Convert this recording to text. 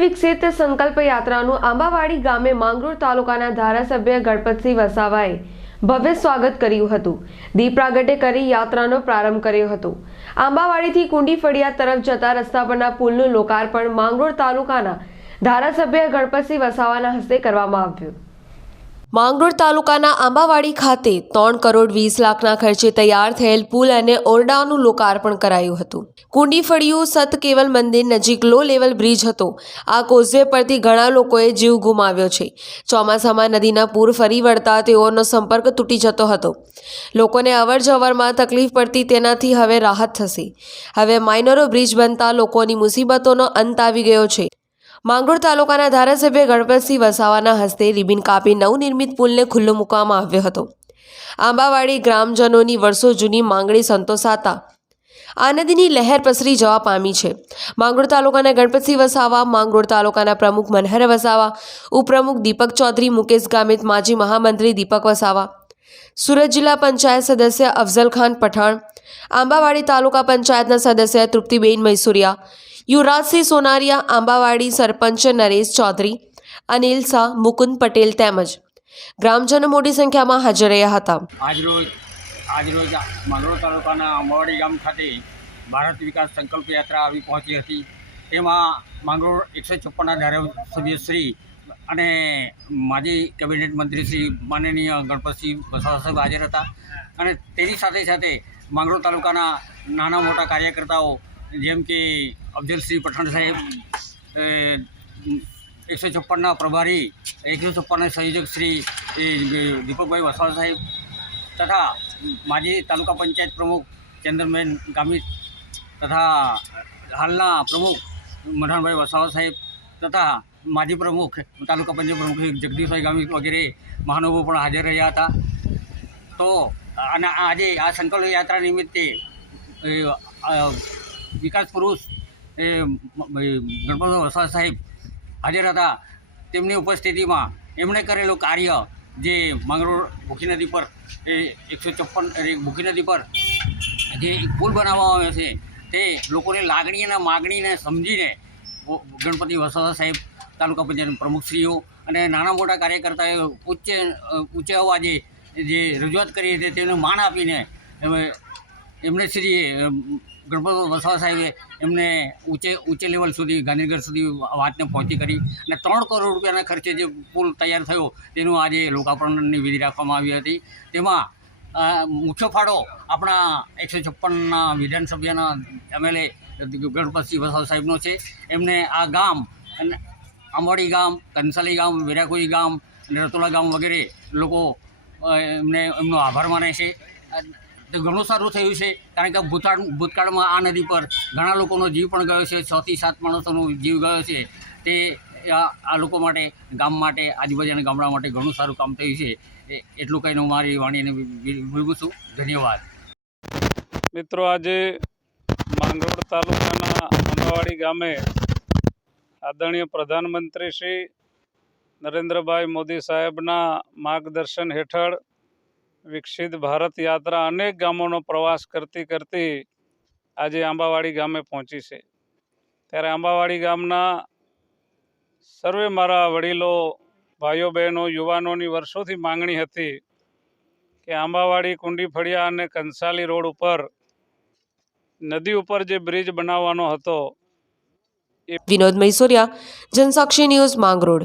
વિકસિત સંકલ્પ યાત્રાનું આંબાવાડી ગામે માંગરોળ તાલુકાના ધારાસભ્ય ગણપતસિંહ વસાવાએ ભવ્ય સ્વાગત કર્યું હતું. દીપ પ્રાગટ્ય કરી યાત્રાનો પ્રારંભ કર્યો હતો. આંબાવાડીથી કુંડી ફળિયા તરફ જતા રસ્તા પરના પુલનું લોકાર્પણ માંગરોળ તાલુકાના ધારાસભ્ય ગણપતસિંહ વસાવાના હસ્તે કરવામાં આવ્યું. માંગરોળ તાલુકાના આંબાવાડી ખાતે ત્રણ કરોડ વીસ લાખના ખર્ચે તૈયાર થયેલ પુલ અને ઓરડાનું લોકાર્પણ કરાયું હતું. કુંડી ફળિયું સત કેવલ મંદિર નજીક લો લેવલ બ્રિજ હતો. આ કોઝવે પરથી ઘણા લોકોએ જીવ ગુમાવ્યો છે. ચોમાસામાં નદીના પૂર ફરી વળતા તેઓનો સંપર્ક તૂટી જતો હતો. લોકોને અવર જવરમાં તકલીફ પડતી તેનાથી હવે રાહત થશે. હવે માઇનરો બ્રિજ બનતા લોકોની મુસીબતોનો અંત આવી ગયો છે. માંગરોળ તાલુકાના ધારાસભ્ય ગણપતસિંહ વસાવાના હસ્તે રિબિન કાપી નવનિર્મિત પુલને ખુલ્લો મૂકવામાં આવ્યો હતો. આંબાવાડી ગ્રામજનોની વર્ષો જૂની માંગણી સંતોષાતા આનંદની લહેર પસરી જવા પામી છે. માંગરોળ તાલુકાના ગણપતસિંહ વસાવા, માંગરોળ તાલુકાના પ્રમુખ મનહર વસાવા, ઉપપ્રમુખ દીપક ચૌધરી, મુકેશ ગામિત, માજી મહામંત્રી દીપક વસાવા, સુરત જિલ્લા પંચાયત સદસ્ય અફઝલ ખાન પઠાણ, આંબાવાડી તાલુકા પંચાયતના સદસ્ય તૃપ્તિબેન મૈસુરિયા યુવરાજસિંહ સોનારિયા, આંબાવાડી સરપંચ નરેશ ચૌધરી, અનિલ શાહ, મુકુંદ પટેલ તેમજ ગ્રામજનો મોટી સંખ્યામાં હાજર રહ્યા હતા. આજરોજ આજરોજ માંગરોળ તાલુકાના અંબાવાડી ગામ ખાતે ભારત વિકાસ સંકલ્પ યાત્રા આવી પહોંચી હતી. તેમાં માંગરોળ એકસો છપ્પનના ધારાસભ્ય શ્રી અને માજી કેબિનેટ મંત્રી શ્રી માનનીય ગણપતસિંહ વસાવા સાહેબ હાજર હતા. અને તેની સાથે સાથે માંગરોળ તાલુકાના નાના મોટા કાર્યકર્તાઓ જેમ કે અફજલસિંહ પઠાણ સાહેબ એકસો છપ્પનના પ્રભારી, એકસો છપ્પનના સંયોજક શ્રી દીપકભાઈ વસાવા સાહેબ, તથા માજી તાલુકા પંચાયત પ્રમુખ ચંદ્રબેન ગામિત, તથા હાલના પ્રમુખ મઢાણભાઈ વસાવા સાહેબ, તથા માજી પ્રમુખ, તાલુકા પંચાયત પ્રમુખ જગદીશભાઈ ગામિત વગેરે મહાનુભાવો પણ હાજર રહ્યા હતા. તો, અને આજે આ સંકલ્પ યાત્રા નિમિત્તે વિકાસ પુરુષ, એ ગણપત વસાવા સાહેબ હાજર હતા. તેમની ઉપસ્થિતિમાં એમણે કરેલું કાર્ય જે મંગળોર ભૂખી નદી પર, એ એકસો ચોપ્પન ભૂખી નદી પર જે પુલ બનાવવામાં આવ્યો છે, તે લોકોની લાગણી અને માગણીને સમજીને ગણપતિ વસાવા સાહેબ તાલુકા પંચાયત પ્રમુખશ્રીઓ અને નાના મોટા કાર્યકર્તાએ ઉચ્ચ ઊંચે અવાજે જે રજૂઆત કરી હતી તેને માન આપીને એમ- એમણે શ્રી ગણપત વસાવા સાહેબે એમને ઊંચે ઊંચે લેવલ સુધી, ગાંધીનગર સુધી વાતને પહોંચી કરી અને ત્રણ કરોડ રૂપિયાના ખર્ચે જે પુલ તૈયાર થયો તેનું આજે લોકાર્પણની વિધિ રાખવામાં આવી હતી. તેમાં મુખ્ય ફાળો આપણા એકસો છપ્પનના વિધાનસભાના એમએલએ ગણપતસિંહ વસાવા સાહેબનો છે. એમને આ ગામ અને આંબાડી ગામ, કંસાલી ગામ, વેરાકોઈ ગામ અને રતોલા ગામ વગેરે લોકો એમને, એમનો આભાર માને છે. તે ઘણું સારું થયું છે, કારણ કે ભૂતાળ ભૂતકાળમાં આ નદી પર ઘણા લોકોનો જીવ પણ ગયો છે છથી સાત માણસોનો જીવ ગયો છે. તે આ લોકો માટે, ગામ માટે આજુબાજુના ગામડા માટે ઘણું સારું કામ થયું છે. એટલું કહીને હું મારી વાણીને વિરમું છું. ધન્યવાદ. મિત્રો, આજે માંગરોળ તાલુકાના આંબાવાડી ગામે આદરણીય પ્રધાનમંત્રી શ્રી નરેન્દ્રભાઈ મોદી સાહેબના માર્ગદર્શન હેઠળ વિકસિત ભારત યાત્રા અનેક ગામોનો પ્રવાસ કરતી કરતી આજે આંબાવાડી ગામે પહોંચી છે. ત્યારે આંબાવાડી ગામના સર્વે મારા વડીલો ભાઈઓ બહેનો યુવાનોની વર્ષોથી માંગણી હતી કે આંબાવાડી કુંડી ફળિયા અને કંસાલી રોડ ઉપર, નદી ઉપર જે બ્રિજ બનાવવાનો હતો વિનોદ મૈસુરિયા, જનસાક્ષી ન્યૂઝ માંગરોળ.